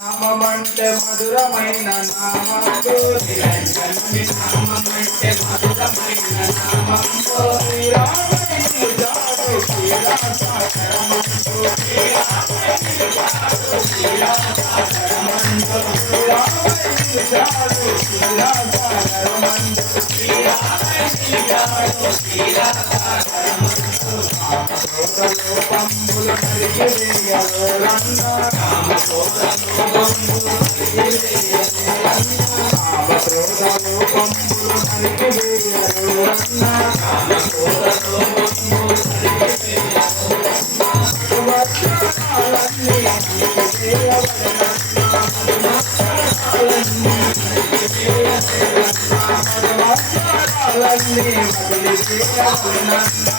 నామమంటే మధురమైన నామంబు నిరంజనుని నామమంటే మధురమైన నామంబు శ్రీరామయ్య జాడు శ్రీరాసాకరమందు శ్రీరామయ్య జాడు శ్రీరాసాకరమందు శ్రీరామయ్య జాడు శ్రీరాసాకరమందు శ్రీరామయ్య జాడు శ్రీరాసాకరమందు కామక్రోధలోపంబులు నరికి వేయలోరన్నా కామక్రోధలోపంబులు నరికి వేయలోరన్నా కామక్రోధలోపంబులు నరికి వేయలోరన్నా వచనాలన్నీ నీకు చేయవలెనన్నా వచనాలన్నీ వదిలి చేయవలెనన్నా